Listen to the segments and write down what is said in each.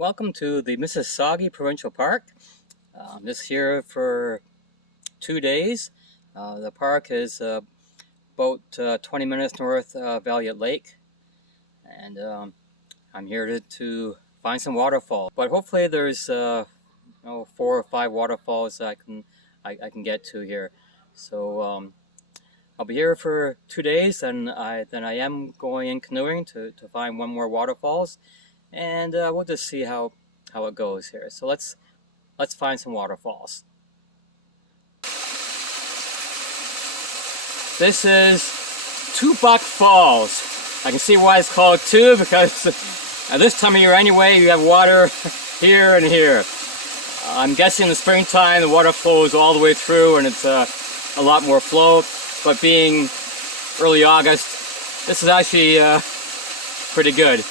Welcome to the Mississagi Provincial Park. This here for 2 days. The park is about 20 minutes north of Elliott Lake, and I'm here to find some waterfalls. But hopefully there's 4 or 5 waterfalls I can get to here. So I'll be here for 2 days, and then I am going in canoeing to find one more waterfalls. And we'll just see how it goes here. So let's find some waterfalls. This is Two Buck Falls. I can see why it's called two, because at this time of year anyway, you have water here and here. I'm guessing in the springtime the water flows all the way through and it's a lot more flow. But being early August, this is actually pretty good.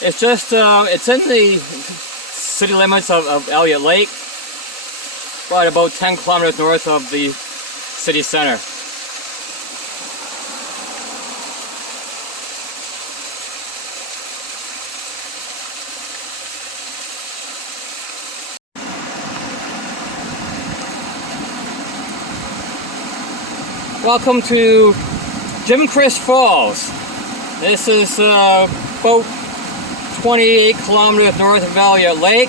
It's just, it's in the city limits of Elliott Lake, but about 10 kilometers north of the city center. Welcome to Jimchrist Falls. This is about 28 kilometers north of Elliott Lake,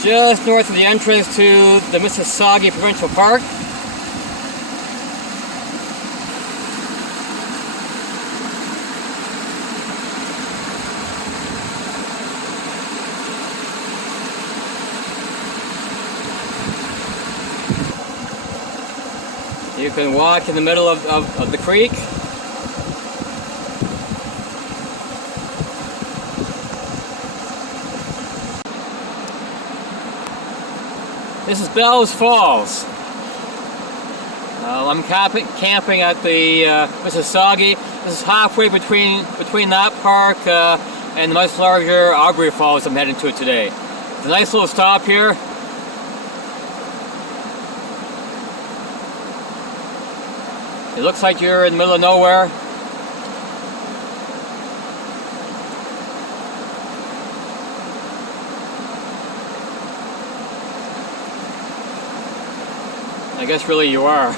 just north of the entrance to the Mississagi Provincial Park. You can walk in the middle of the creek. This is Bell's Falls. I'm camping at the Mississagi. This is halfway between that park and the much larger Aubrey Falls I'm heading to today. It's a nice little stop here. It looks like you're in the middle of nowhere. I guess really you are.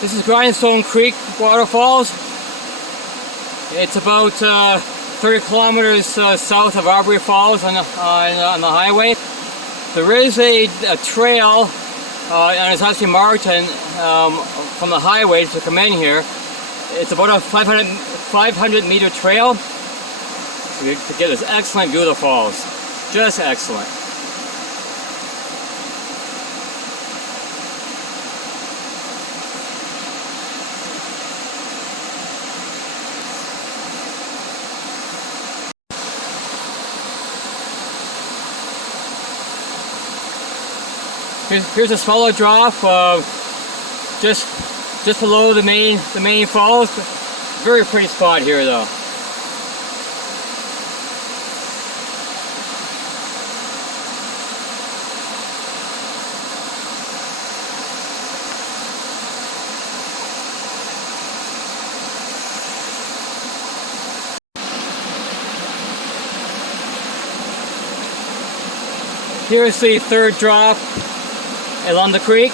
This is Grindstone Creek waterfalls. It's about 30 kilometers south of Aubrey Falls on the highway. There is a trail, and it's actually marked from the highway to come in here. It's about a 500 meter trail to get this excellent view of the falls. Just excellent. Here's a smaller drop just below the main falls. Very pretty spot here though. Here's the third drop along the creek.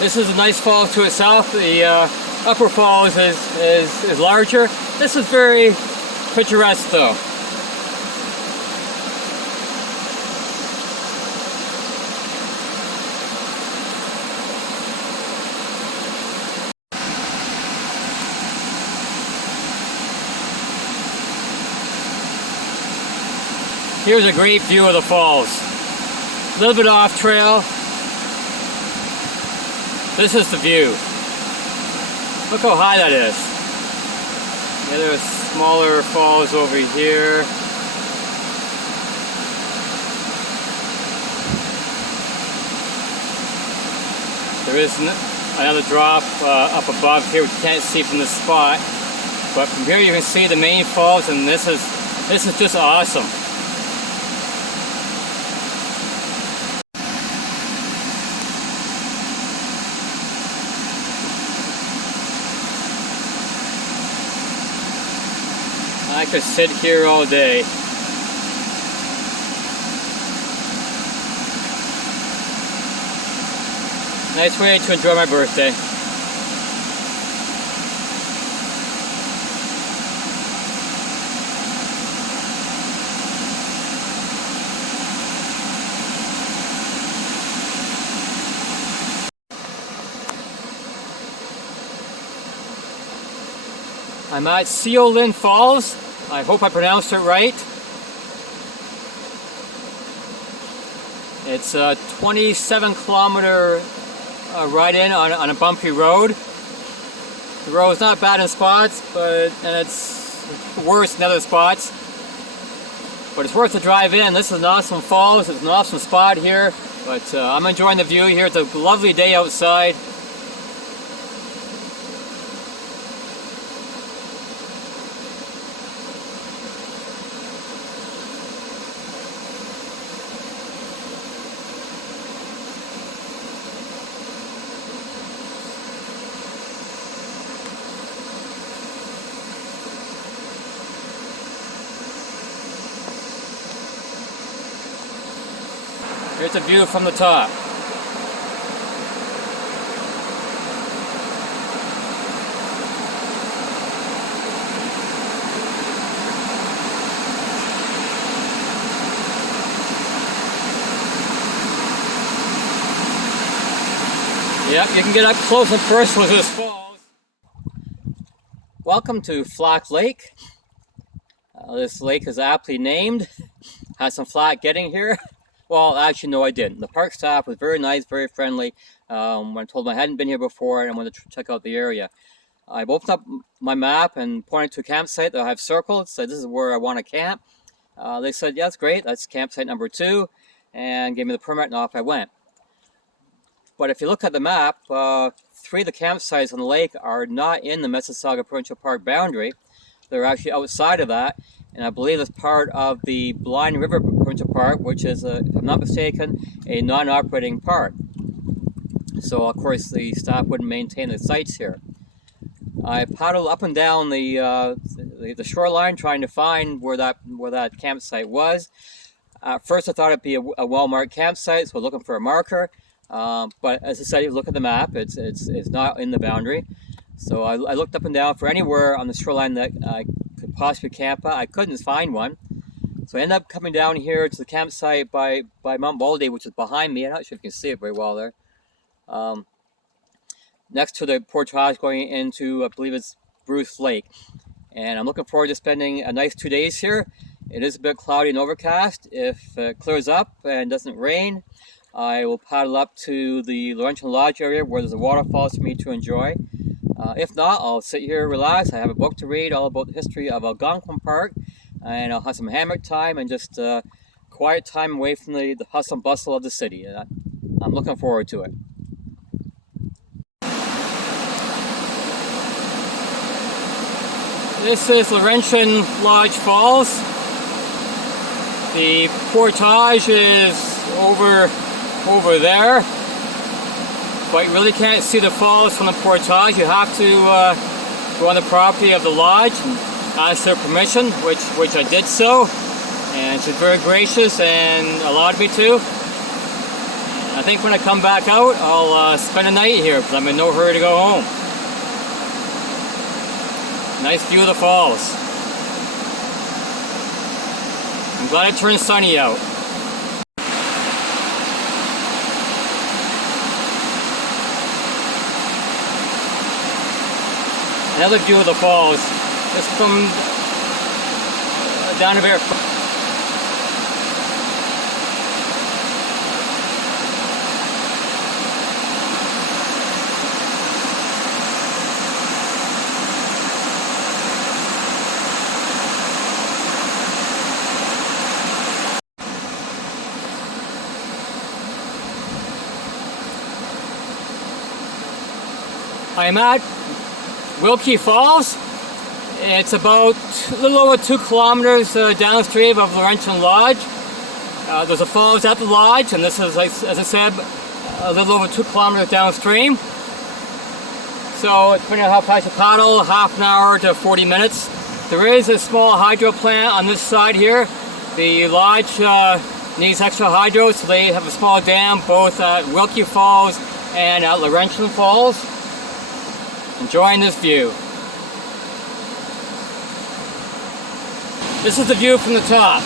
This is a nice falls to itself. The upper falls is larger. This is very picturesque though. Here's a great view of the falls. A little bit off trail. This is the view. Look how high that is. Yeah, there's smaller falls over here. There is another drop up above here, which you can't see from this spot. But from here you can see the main falls, and this is just awesome. could sit here all day. Nice way to enjoy my birthday. I'm at Ceolin Falls. I hope I pronounced it right. It's a 27-kilometer ride in on a bumpy road. The road's not bad in spots, and it's worse in other spots. But it's worth the drive in. This is an awesome falls. It's an awesome spot here. But I'm enjoying the view here. It's a lovely day outside. Here's a view from the top. Yep, you can get up close and personal with this falls. Welcome to Flat Lake. This lake is aptly named. Had some flat getting here. Well, actually, no, I didn't. The park staff was very nice, very friendly. When I told them I hadn't been here before and I wanted to check out the area. I've opened up my map and pointed to a campsite that I've circled. Said this is where I want to camp. They said, yeah, that's great. That's campsite number 2. And gave me the permit and off I went. But if you look at the map, 3 of the campsites on the lake are not in the Mississagi Provincial Park boundary. They're actually outside of that. And I believe it's part of the Blind River Provincial Park, which is, if I'm not mistaken, a non-operating park. So, of course, the staff wouldn't maintain the sites here. I paddled up and down the shoreline trying to find where that campsite was. At first, I thought it'd be a well-marked campsite, so I was looking for a marker. But as I said, if you look at the map, it's not in the boundary. So I looked up and down for anywhere on the shoreline that I could possibly camp at. I couldn't find one. So I ended up coming down here to the campsite by Mount Baldy, which is behind me. I'm not sure if you can see it very well there. Next to the portage going into, I believe it's Bruce Lake. And I'm looking forward to spending a nice 2 days here. It is a bit cloudy and overcast. If it clears up and doesn't rain, I will paddle up to the Laurentian Lodge area where there's a waterfalls for me to enjoy. If not, I'll sit here, relax. I have a book to read all about the history of Algonquin Park, and I'll have some hammock time and just quiet time away from the hustle and bustle of the city. I'm looking forward to it. This is Laurentian Lodge Falls. The portage is over there. But you really can't see the falls from the portage. You have to go on the property of the lodge and ask their permission, which I did so. And she's very gracious and allowed me to. I think when I come back out, I'll spend a night here because I'm in no hurry to go home. Nice view of the falls. I'm glad it turned sunny out. Another view of the falls, just from down the bare. I'm at Wilkie Falls. It's about a little over 2 kilometers downstream of Laurentian Lodge. There's a falls at the lodge, and this is, as I said, a little over 2 kilometers downstream. So depending on how fast you paddle, half an hour to 40 minutes. There is a small hydro plant on this side here. The lodge needs extra hydro, so they have a small dam both at Wilkie Falls and at Laurentian Falls. Enjoying this view. This is the view from the top.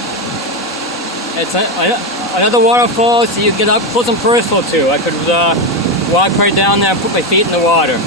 It's another waterfall, so you can get up close and personal to. I could walk right down there and put my feet in the water.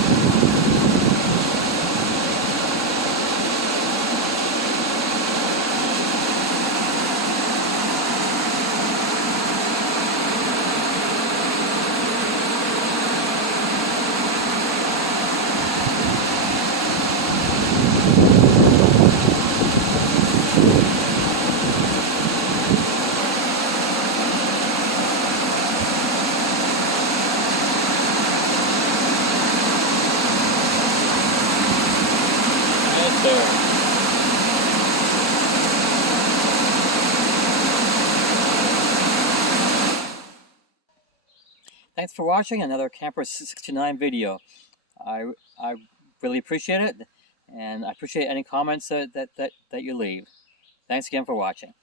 Thanks for watching another Camper 69 video. I really appreciate it, and I appreciate any comments that you leave. Thanks again for watching.